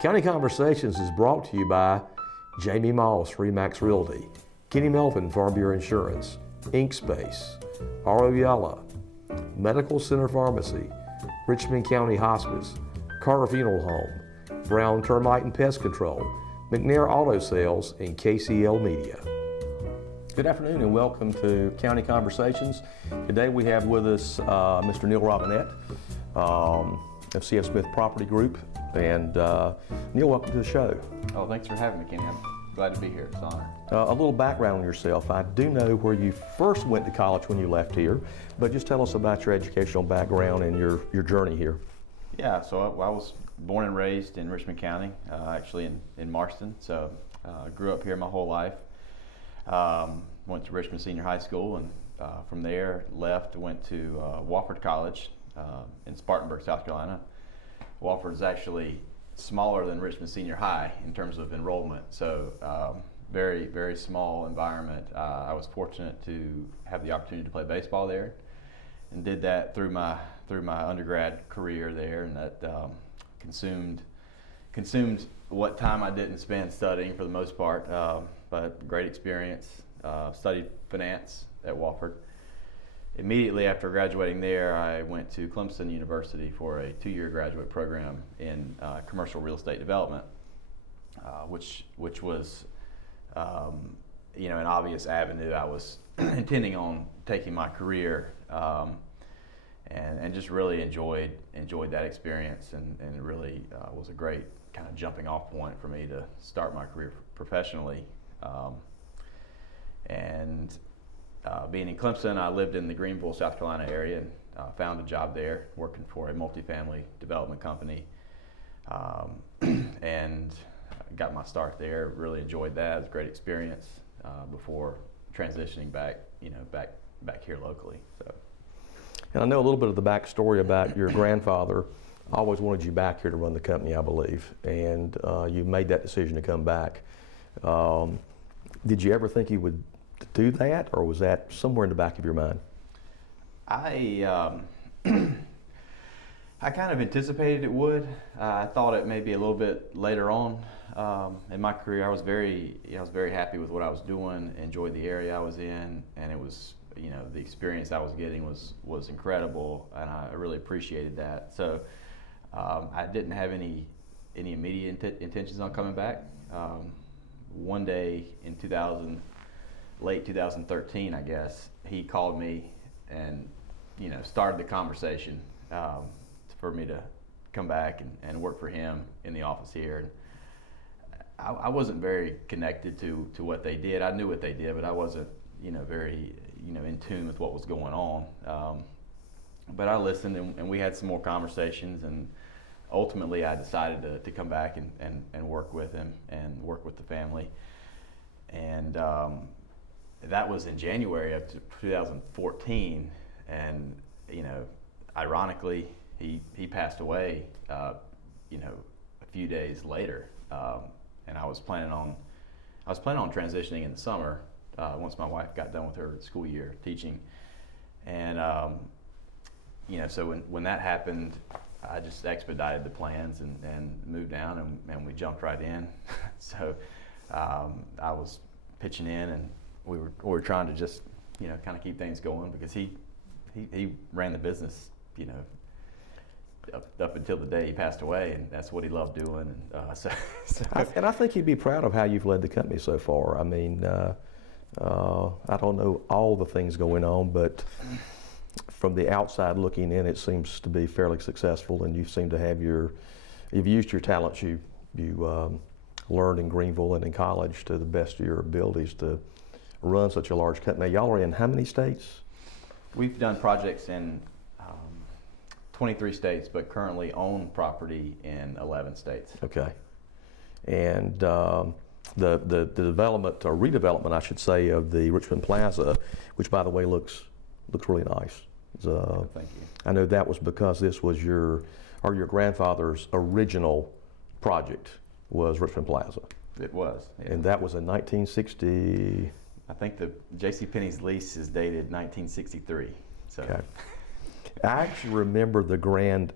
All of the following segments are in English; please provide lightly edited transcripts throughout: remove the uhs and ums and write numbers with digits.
County Conversations is brought to you by Jamie Moss, Remax Realty, Kenny Melvin, Farm Bureau Insurance, Ink Space, R.O. Yala, Medical Center Pharmacy, Richmond County Hospice, Carter Funeral Home, Brown Termite and Pest Control, McNair Auto Sales, and KCL Media. Good afternoon and welcome to County Conversations. Today we have with us Mr. Neil Robinette of C.F. Smith Property Group. And Neil, welcome to the show. Oh, thanks for having me, Kenny. I'm glad to be here. It's an honor. A little background on yourself. I do know where you first went to college when you left here, but just tell us about your educational background and your journey here. Yeah, so I was born and raised in Richmond County, actually in Marston. So I grew up here my whole life. Went to Richmond Senior High School, and from there left, went to Wofford College in Spartanburg, South Carolina. Wofford is actually smaller than Richmond Senior High in terms of enrollment, so very, very small environment. I was fortunate to have the opportunity to play baseball there, and did that through my undergrad career there, and that consumed what time I didn't spend studying for the most part, but great experience. Studied finance at Wofford. Immediately after graduating there, I went to Clemson University for a 2-year graduate program in commercial real estate development, which was an obvious avenue I was intending on taking my career, and just really enjoyed that experience, and it really was a great kind of jumping off point for me to start my career professionally. Being in Clemson, I lived in the Greenville, South Carolina area, and found a job there working for a multifamily development company, and got my start there. Really enjoyed that. It was a great experience before transitioning back here locally. So. And I know a little bit of the backstory about your grandfather. Always wanted you back here to run the company, I believe, and you made that decision to come back. Did you ever think you would do that, or was that somewhere in the back of your mind? I kind of anticipated it would. I thought it may be a little bit later on in my career. I was very happy with what I was doing, enjoyed the area I was in, and it was, the experience I was getting was incredible, and I really appreciated that. So I didn't have any immediate intentions on coming back. One day in late 2013, I guess, he called me and started the conversation for me to come back and work for him in the office here. I wasn't very connected to what they did. I knew what they did, but I wasn't very in tune with what was going on. But I listened, and we had some more conversations, and ultimately I decided to come back and work with him and work with the family. And that was in January of 2014, and ironically, he passed away a few days later, and I was planning on transitioning in the summer once my wife got done with her school year teaching, and so when that happened, I just expedited the plans and moved down, and we jumped right in. So I was pitching in, and we were trying to just kind of keep things going, because he ran the business up until the day he passed away, and that's what he loved doing. And and I think you'd be proud of how you've led the company so far. I mean, I don't know all the things going on, but from the outside looking in, it seems to be fairly successful, and you seem to have you've used your talents you learned in Greenville and in college to the best of your abilities to run such a large company. Now, y'all are in how many states? We've done projects in 23 states, but currently own property in 11 states. Okay. And the development, or redevelopment, I should say, of the Richmond Plaza, which, by the way, looks really nice. Thank you. I know that was because this was your grandfather's original project, was Richmond Plaza. It was. Yeah. And that was in 1960. I think the JCPenney's lease is dated 1963. So. Okay. I actually remember the grand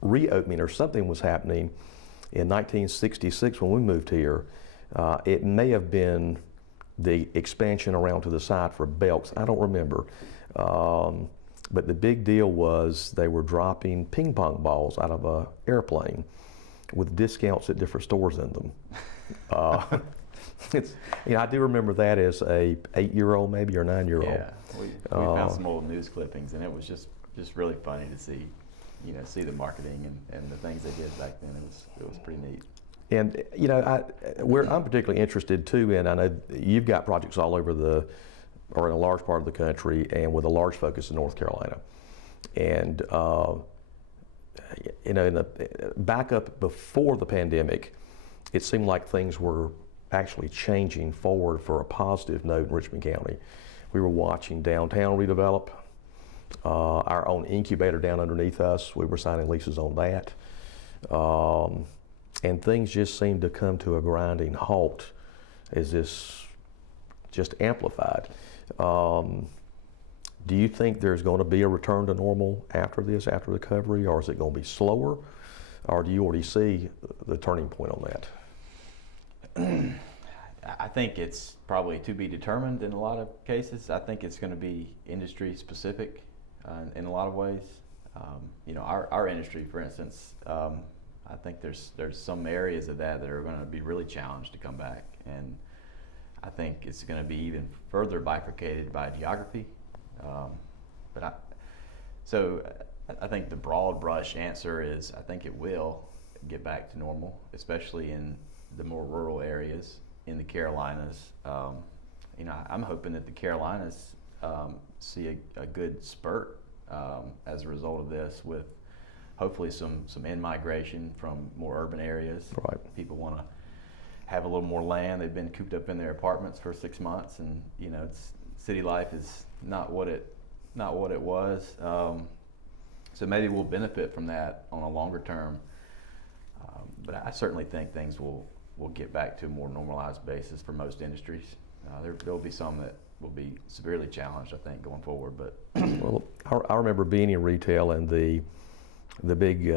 reopening, or something was happening in 1966 when we moved here, it may have been the expansion around to the side for Belks. I don't remember. But the big deal was they were dropping ping pong balls out of an airplane with discounts at different stores in them. I do remember that as a 8-year-old maybe or 9-year-old. Yeah, we found some old news clippings, and it was just really funny to see, see the marketing and the things they did back then. It was pretty neat. And I'm particularly interested too in, I know you've got projects all over or in a large part of the country, and with a large focus in North Carolina. And in the back up before the pandemic, it seemed like things were actually changing forward for a positive note in Richmond County. We were watching downtown redevelop, our own incubator down underneath us. We were signing leases on that. And things just seemed to come to a grinding halt as this just amplified. Do you think there's going to be a return to normal after this, after recovery, or is it going to be slower? Or do you already see the turning point on that? I think it's probably to be determined in a lot of cases. I think it's going to be industry specific in a lot of ways. Our industry, for instance, I think there's some areas of that are going to be really challenged to come back, and I think it's going to be even further bifurcated by geography. I think the broad brush answer is I think it will get back to normal, especially in the more rural areas in the Carolinas. I'm hoping that the Carolinas see a good spurt as a result of this, with hopefully some in-migration from more urban areas. Right. People want to have a little more land. They've been cooped up in their apartments for 6 months, and city life is not what it was. So maybe we'll benefit from that on a longer term. But I certainly think things will get back to a more normalized basis for most industries. There'll be some that will be severely challenged, I think, going forward. But well, I remember being in retail, and the big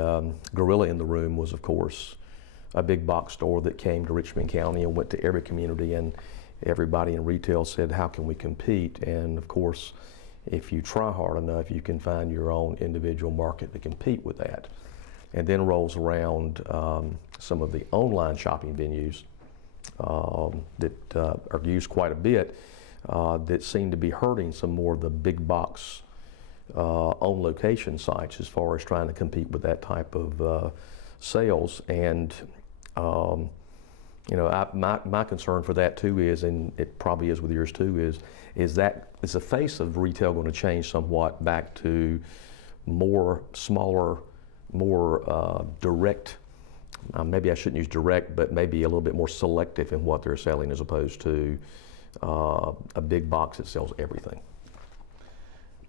gorilla in the room was, of course, a big box store that came to Richmond County and went to every community, and everybody in retail said, how can we compete? And of course, if you try hard enough, you can find your own individual market to compete with that. And then rolls around some of the online shopping venues that are used quite a bit, that seem to be hurting some more of the big box on location sites as far as trying to compete with that type of sales. And my concern for that too is, and it probably is with yours too, is that is the face of retail going to change somewhat back to more smaller, more direct, maybe I shouldn't use direct, but maybe a little bit more selective in what they're selling, as opposed to a big box that sells everything?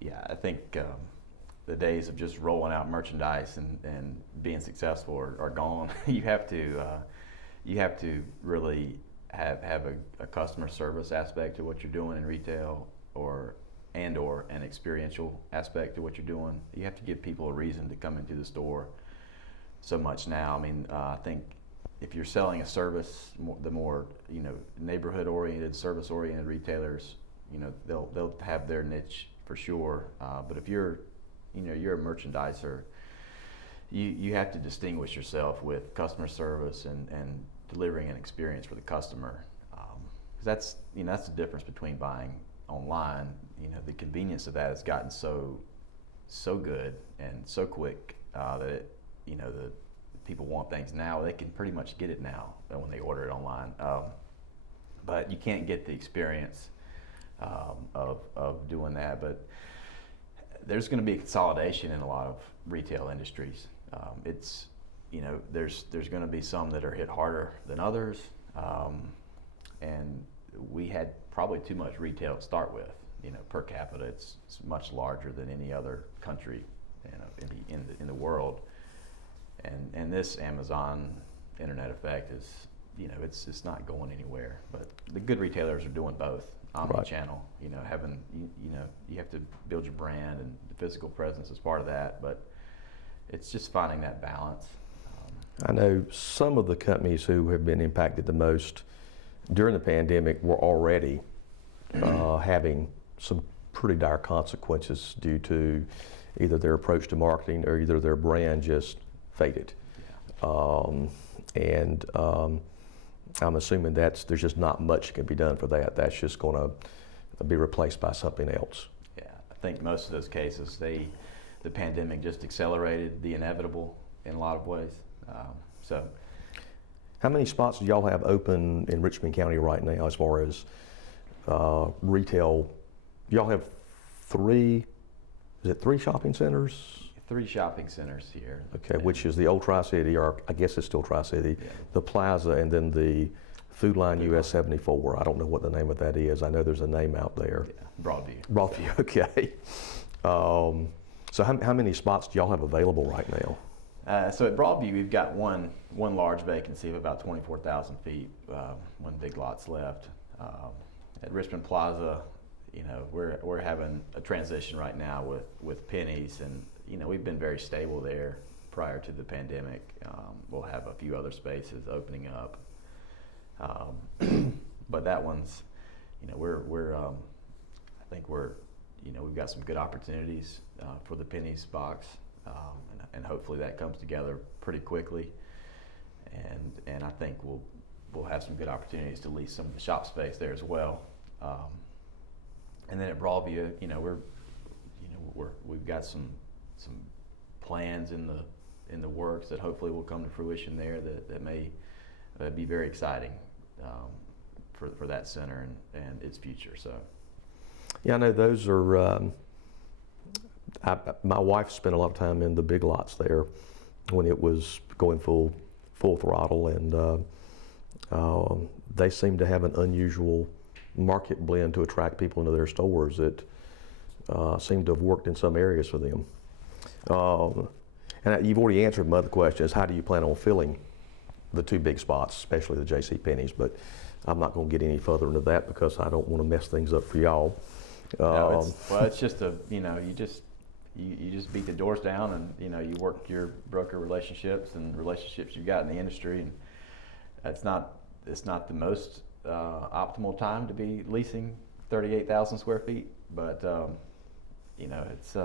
Yeah, I think the days of just rolling out merchandise and being successful are gone. You have to really have a customer service aspect to what you're doing in retail, or an experiential aspect to what you're doing. You have to give people a reason to come into the store so much now. I mean, I think if you're selling a service, the more neighborhood-oriented, service-oriented retailers, they'll have their niche for sure. But if you're a merchandiser, you have to distinguish yourself with customer service and delivering an experience for the customer. Because that's the difference between buying online. The convenience of that has gotten so good and so quick that the people want things now. They can pretty much get it now when they order it online. But you can't get the experience of doing that. But there's going to be consolidation in a lot of retail industries. There's going to be some that are hit harder than others, and we had probably too much retail to start with. Per capita, it's much larger than any other country, in the world. And this Amazon internet effect is, it's not going anywhere. But the good retailers are doing both. Omni-channel, you have to build your brand, and the physical presence is part of that. But it's just finding that balance. I know some of the companies who have been impacted the most during the pandemic were already having some pretty dire consequences due to either their approach to marketing or either their brand just faded. I'm assuming there's just not much that can be done for that. That's just going to be replaced by something else. Yeah, I think most of those cases, the pandemic just accelerated the inevitable in a lot of ways. How many spots do y'all have open in Richmond County right now as far as retail? Y'all have three shopping centers? 3 shopping centers here. Okay, which is the old Tri-City, or I guess it's still Tri-City, yeah. The Plaza, and then the Food Line US 74. I don't know what the name of that is. I know there's a name out there. Yeah, Broadview. Broadview, okay. So how many spots do y'all have available right now? So at Broadview, we've got one large vacancy of about 24,000 feet, one big lot's left. At Richmond Plaza, we're having a transition right now with Penny's, and we've been very stable there prior to the pandemic. We'll have a few other spaces opening up, but that one's, I think we've got some good opportunities for the Penny's box, and hopefully that comes together pretty quickly, and I think we'll have some good opportunities to lease some of the shop space there as well. And then at Broadview, we've got some plans in the works that hopefully will come to fruition there that may be very exciting for that center and its future. So. Yeah, I know those are. My wife spent a lot of time in the big lots there when it was going full throttle, and they seem to have an unusual market blend to attract people into their stores that seem to have worked in some areas for them. And you've already answered my other question, is how do you plan on filling the 2 big spots, especially the J.C. Penney's, but I'm not going to get any further into that because I don't want to mess things up for y'all. No, it's just you just beat the doors down, and you work your broker relationships and relationships you've got in the industry, and it's not the most optimal time to be leasing 38,000 square feet, but it's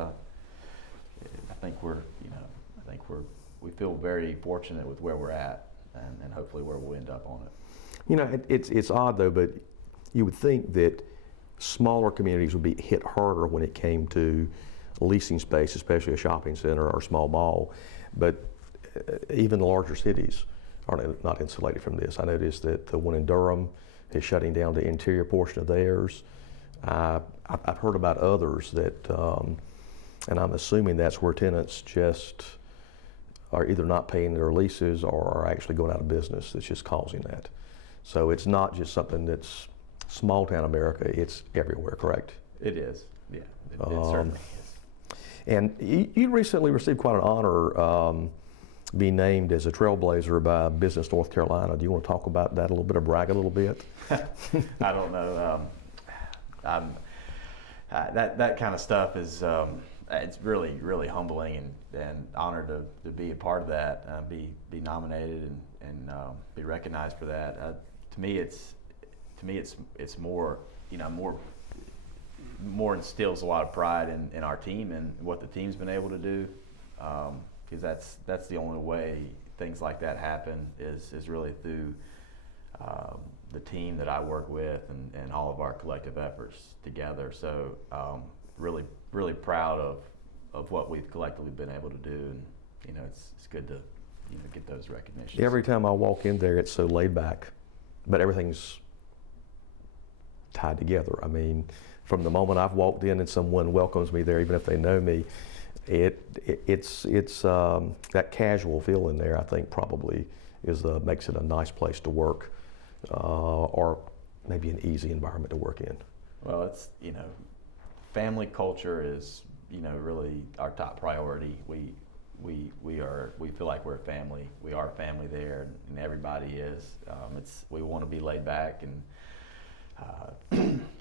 we feel very fortunate with where we're at, and hopefully where we'll end up on it. It's odd though, but you would think that smaller communities would be hit harder when it came to leasing space, especially a shopping center or a small mall, but even the larger cities are not insulated from this. I noticed that the one in Durham is shutting down the interior portion of theirs. I've heard about others that, and I'm assuming that's where tenants just are either not paying their leases or are actually going out of business that's just causing that. So it's not just something that's small town America, it's everywhere, correct? It is, yeah, it certainly is. And you recently received quite an honor being named as a Trailblazer by Business North Carolina. Do you want to talk about that a little bit or brag a little bit? I don't know. That kind of stuff is it's really, really humbling and honored to be a part of that, be nominated and be recognized for that. To me, it's more, more instills a lot of pride in our team and what the team's been able to do, because that's the only way things like that happen is really through the team that I work with and all of our collective efforts together. So really, really proud of what we've collectively been able to do, and it's good to get those recognitions. Every time I walk in there, it's so laid back, but everything's tied together. I mean, from the moment I've walked in and someone welcomes me there, even if they know me, it's that casual feel in there, I think probably makes it a nice place to work, or maybe an easy environment to work in. Well, it's, family culture is, really our top priority. We feel like we're a family. We are a family there, and everybody is. We want to be laid back, and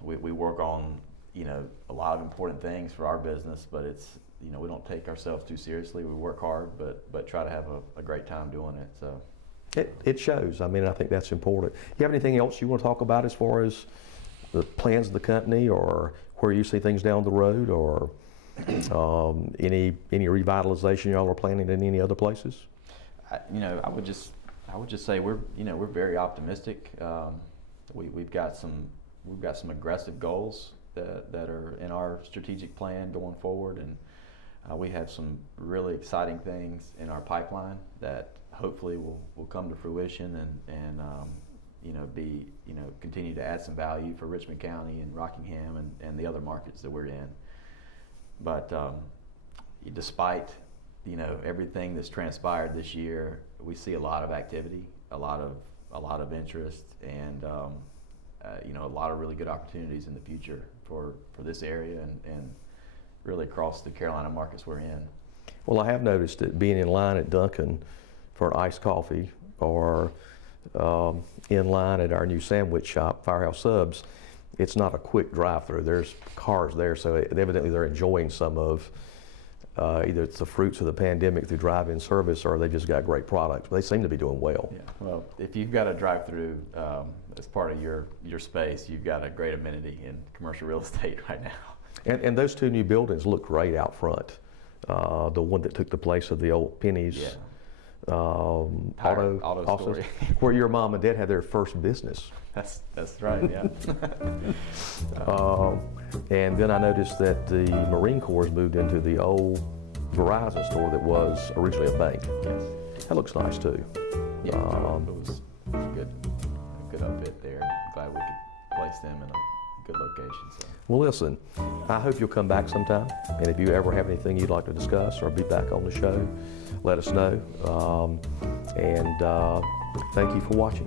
we work on you know, a lot of important things for our business, but it's, you know, we don't take ourselves too seriously. We work hard, but try to have a great time doing it. So It shows. I mean, I think that's important. You have anything else you want to talk about as far as the plans of the company, or where you see things down the road, or any revitalization y'all are planning in any other places? you know, I would just say we're very optimistic. We've got some aggressive goals that are in our strategic plan going forward, and we have some really exciting things in our pipeline that hopefully will come to fruition and continue to add some value for Richmond County and Rockingham and the other markets that we're in. But despite everything that's transpired this year, we see a lot of activity, a lot of interest, and a lot of really good opportunities in the future for this area and really across the Carolina markets we're in. Well, I have noticed that being in line at Dunkin' for an iced coffee, or in line at our new sandwich shop, Firehouse Subs, it's not a quick drive-through. There's cars there, so evidently they're enjoying some of either it's the fruits of the pandemic through drive-in service, or they just got great products. They seem to be doing well. Yeah. Well, if you've got a drive-through as part of your space, you've got a great amenity in commercial real estate right now. And those two new buildings look great out front. The one that took the place of the old Penny's. Yeah. Auto store, where your mom and dad had their first business. That's right, yeah. And then I noticed that the Marine Corps has moved into the old Verizon store that was originally a bank. Yes. That looks nice too. Yeah, it was a good outfit there. Glad we could place them in a good location. So. Well, listen, I hope you'll come back sometime. And if you ever have anything you'd like to discuss or be back on the show, let us know. And thank you for watching.